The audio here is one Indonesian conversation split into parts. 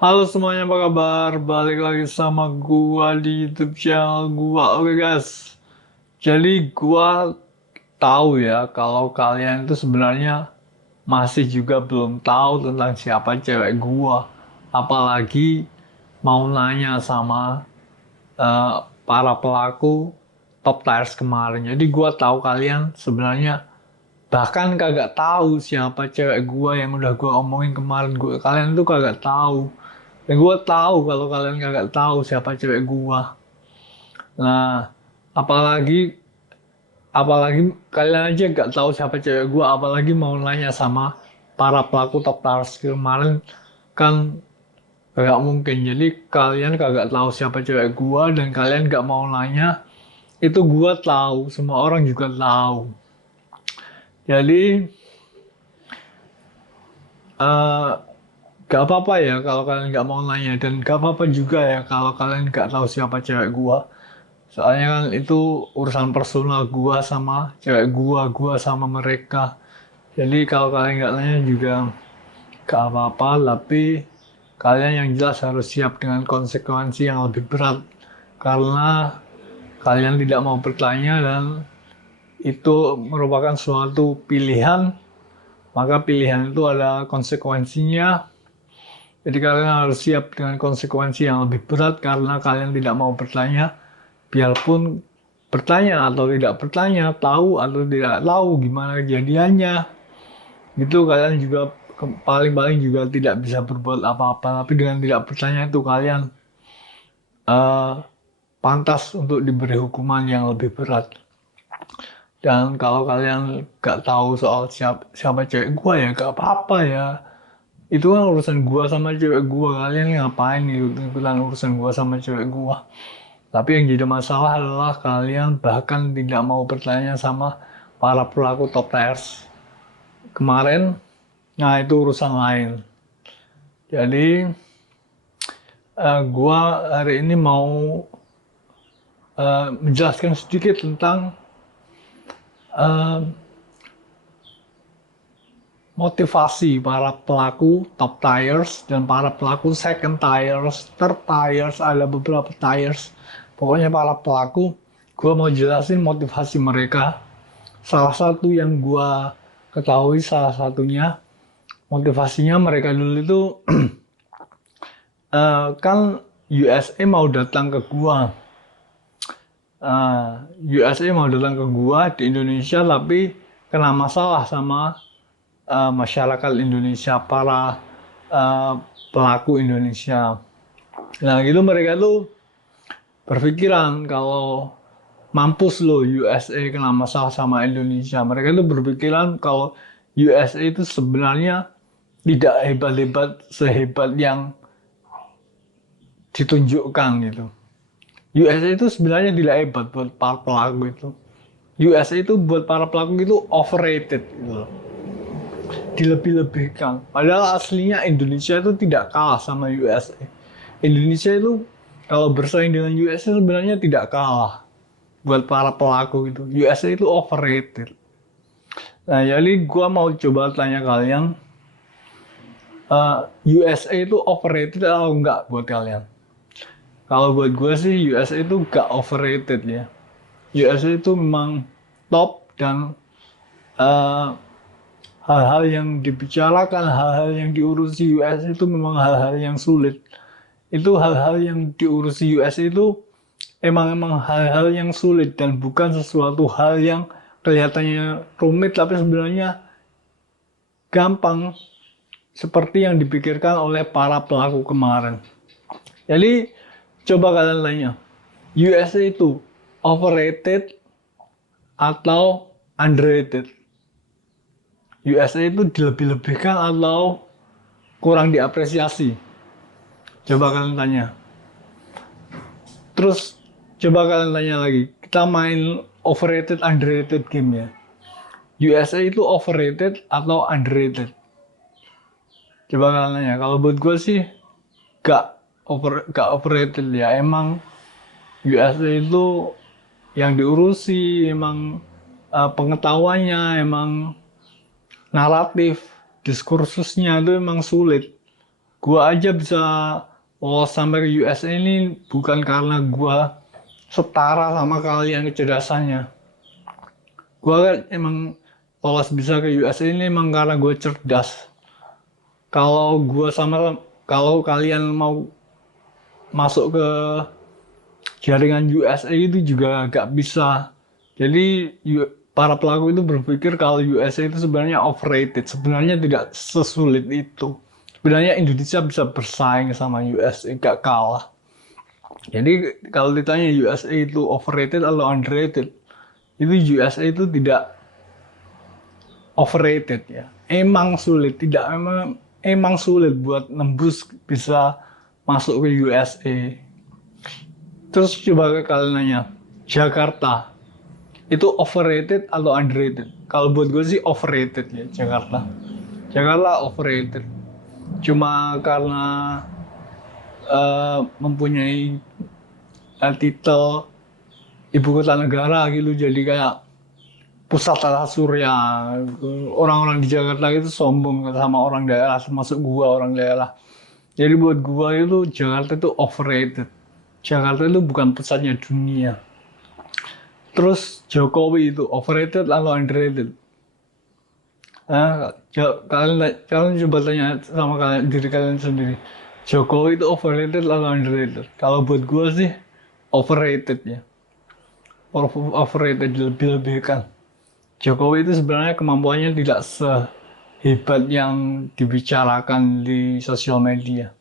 Halo semuanya, apa kabar? Balik lagi sama gua di YouTube channel gua. Oke guys, jadi gua tahu ya kalau kalian itu sebenarnya masih juga belum tahu tentang siapa cewek gua. Apalagi mau nanya sama eh, para pelaku top tiers kemarin. Jadi gua tahu kalian sebenarnya bahkan kagak tahu siapa cewek gua yang udah gua omongin kemarin. Kalian tuh kagak tahu. Dan gue tahu kalau kalian kagak tahu siapa cewek gua. Nah, apalagi apalagi kalian aja gak tahu siapa cewek gua, apalagi mau nanya sama para pelaku top tiers kemarin kan gak mungkin. Jadi kalian kagak tahu siapa cewek gua dan kalian gak mau nanya, itu gua tahu, semua orang juga tahu. Jadi eh gak apa-apa ya kalau kalian gak mau nanya dan gak apa-apa juga ya kalau kalian gak tahu siapa cewek gua. Soalnya kan itu urusan personal gua sama cewek gua sama mereka. Jadi kalau kalian nggak nanya juga gak apa-apa, tapi kalian yang jelas harus siap dengan konsekuensi yang lebih berat. Karena kalian tidak mau bertanya dan itu merupakan suatu pilihan, maka pilihan itu ada konsekuensinya. Jadi kalian harus siap dengan konsekuensi yang lebih berat karena kalian tidak mau bertanya. Biarpun bertanya atau tidak bertanya, tahu atau tidak tahu gimana kejadiannya, itu kalian juga paling-paling juga tidak bisa berbuat apa-apa. Tapi dengan tidak bertanya itu kalian eh, pantas untuk diberi hukuman yang lebih berat. Dan kalau kalian gak tahu soal siapa cewek gua ya gak apa-apa ya. Itu kan urusan gua sama cewek gua. Kalian ngapain ikutan urusan gua sama cewek gua. Tapi yang jadi masalah adalah kalian bahkan tidak mau bertanya sama para pelaku top tiers kemarin. Nah, itu urusan lain. Jadi, gua hari ini mau menjelaskan sedikit tentang eh, motivasi para pelaku top tiers dan para pelaku second tiers, third tiers, ada beberapa tiers. Pokoknya para pelaku, gua mau jelasin motivasi mereka. Salah satu yang gua ketahui, salah satunya motivasinya mereka dulu itu kan USA mau datang ke gua. USA mau datang ke gua di Indonesia tapi kena masalah sama masyarakat Indonesia, para uh, pelaku Indonesia. Nah gitu mereka tuh berpikiran kalau mampus lo USA kena masalah sama Indonesia. Mereka tuh berpikiran kalau USA itu sebenarnya tidak hebat-hebat sehebat yang ditunjukkan gitu. USA itu sebenarnya tidak hebat buat para pelaku itu. USA itu buat para pelaku itu overrated gitu. Dilebih-lebihkan. Padahal aslinya Indonesia itu tidak kalah sama USA. Indonesia itu kalau bersaing dengan USA sebenarnya tidak kalah buat para pelaku itu. USA itu overrated. Nah, jadi gue mau coba tanya kalian, USA itu overrated atau enggak buat kalian? Kalau buat gue sih USA itu gak overrated ya. USA itu memang top dan eh, hal-hal yang dibicarakan, hal-hal yang diurusi US itu memang hal-hal yang sulit. Itu hal-hal yang diurusi US itu emang hal-hal yang sulit dan bukan sesuatu hal yang kelihatannya rumit tapi sebenarnya gampang seperti yang dipikirkan oleh para pelaku kemarin. Jadi coba kalian tanya, USA itu overrated atau underrated? USA itu dilebih-lebihkan atau kurang diapresiasi? Coba kalian tanya. Terus coba kalian tanya lagi. Kita main overrated underrated game ya. USA itu overrated atau underrated? Coba kalian tanya. Kalau buat gue sih gak overrated ya. Emang USA itu yang diurusi emang pengetahuannya, emang naratif, diskursusnya itu emang sulit. Gua aja bisa lolos sampai ke USA ini bukan karena gua setara sama kalian kecerdasannya. Gua kan emang lolos bisa ke USA ini emang karena gue cerdas. Kalau kalian mau masuk ke jaringan USA itu juga gak bisa. Jadi para pelaku itu berpikir kalau USA itu sebenarnya overrated. Sebenarnya tidak sesulit itu. Sebenarnya Indonesia bisa bersaing sama USA, gak kalah. Jadi kalau ditanya USA itu overrated atau underrated, itu USA itu tidak overrated ya. Emang sulit buat nembus bisa masuk ke USA. Terus coba kalian nanya, Jakarta itu overrated atau underrated? Kalau buat gue sih overrated ya Jakarta. Jakarta overrated. Cuma karena mempunyai titel ibu kota negara gitu, jadi kayak pusat tata surya. Orang-orang di Jakarta itu sombong sama orang daerah, termasuk gua orang daerah. Jadi buat gua itu Jakarta itu overrated. Jakarta itu bukan pusatnya dunia. Terus Jokowi itu overrated atau underrated? Kalian coba tanya sama diri kalian sendiri. Jokowi itu overrated atau underrated? Kalau buat gua sih overrated ya. Overrated, lebih-lebihkan. Jokowi itu sebenarnya kemampuannya tidak sehebat yang dibicarakan di sosial media.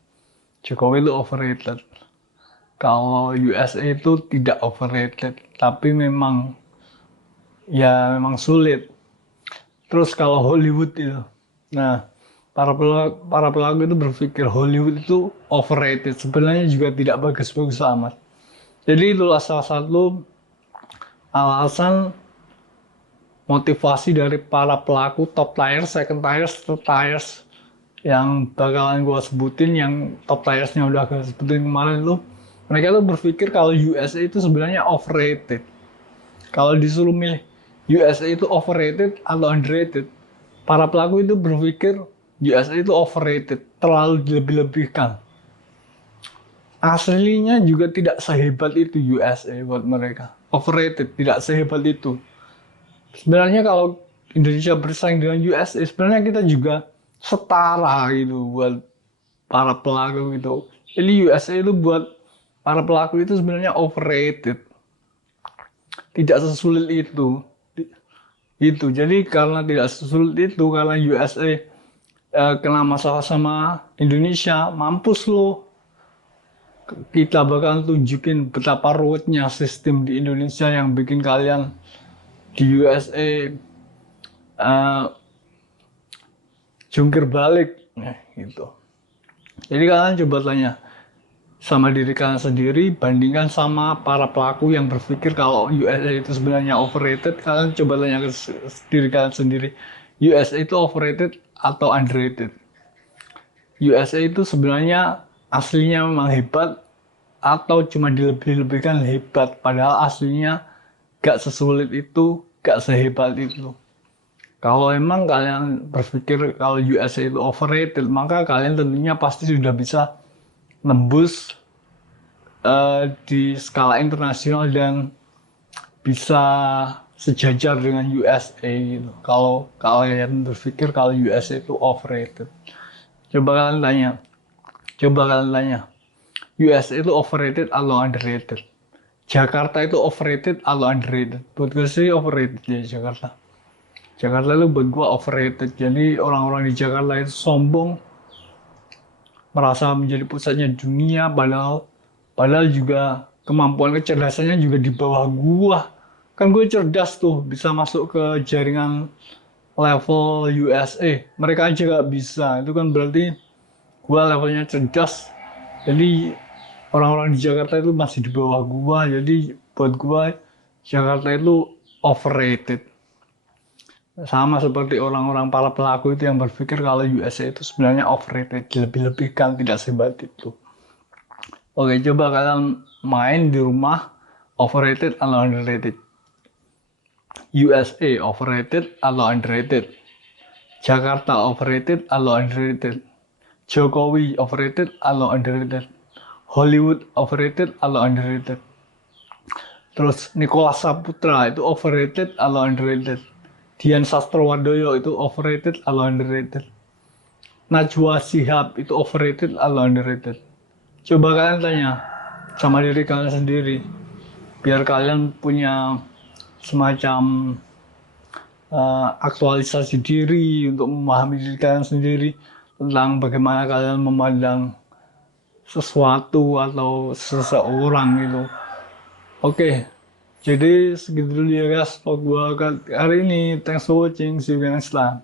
Jokowi itu overrated. Kalau USA itu tidak overrated, tapi memang sulit. Terus kalau Hollywood itu, nah para pelaku itu berpikir Hollywood itu overrated. Sebenarnya juga tidak bagus-bagus amat. Jadi itulah salah satu alasan motivasi dari para pelaku top tiers, second tiers, third tiers yang bakalan gue sebutin, yang top tiersnya udah gue sebutin kemarin tuh, mereka tuh berpikir kalau USA itu sebenarnya overrated. Kalau disuruh milih USA itu overrated atau underrated, para pelaku itu berpikir USA itu overrated, terlalu dilebih-lebihkan. Aslinya juga tidak sehebat itu USA buat mereka. Overrated, tidak sehebat itu. Sebenarnya kalau Indonesia bersaing dengan USA, sebenarnya kita juga setara gitu buat para pelaku gitu. Jadi USA itu buat para pelaku itu sebenarnya overrated. Tidak sesulit itu. Itu. Jadi karena tidak sesulit itu, karena USA kena masalah sama Indonesia, mampus lo. Kita bakal tunjukin betapa ruwetnya sistem di Indonesia yang bikin kalian di USA jungkir balik gitu. Jadi kalian coba tanya sama diri kalian sendiri, bandingkan sama para pelaku yang berpikir kalau USA itu sebenarnya overrated. Kalian coba tanya ke diri kalian sendiri, USA itu overrated atau underrated? USA itu sebenarnya aslinya memang hebat atau cuma dilebih-lebihkan hebat, padahal aslinya gak sesulit itu, gak sehebat itu. Kalau emang kalian berpikir kalau USA itu overrated, maka kalian tentunya pasti sudah bisa nembus di skala internasional dan bisa sejajar dengan USA gitu. Kalau kalian berpikir kalau USA itu overrated, coba kalian tanya, USA itu overrated atau underrated? Jakarta itu overrated atau underrated? Buat gue sih overrated ya Jakarta. Jakarta itu buat gue overrated. Jadi orang-orang di Jakarta itu sombong, merasa menjadi pusatnya dunia, padahal juga kemampuan kecerdasannya juga di bawah gua. Kan gue cerdas tuh, bisa masuk ke jaringan level USA. Mereka aja gak bisa. Itu kan berarti gua levelnya cerdas. Jadi orang-orang di Jakarta itu masih di bawah gua. Jadi buat gua Jakarta itu overrated. Sama seperti orang-orang para pelaku itu yang berpikir kalau USA itu sebenarnya overrated, lebih-lebihkan, tidak sehebat itu. Oke, coba kalian main di rumah, overrated atau underrated? USA overrated atau underrated? Jakarta overrated atau underrated? Jokowi overrated atau underrated? Hollywood overrated atau underrated? Terus Nicholas Saputra itu overrated atau underrated? Dian Sastrowardoyo itu overrated atau underrated? Najwa Shihab itu overrated atau underrated? Coba kalian tanya sama diri kalian sendiri, biar kalian punya semacam aktualisasi diri untuk memahami diri kalian sendiri tentang bagaimana kalian memandang sesuatu atau seseorang gitu. Oke, jadi segitu dulu ya guys vlog gua hari ini. Thanks for watching, see you guys next time.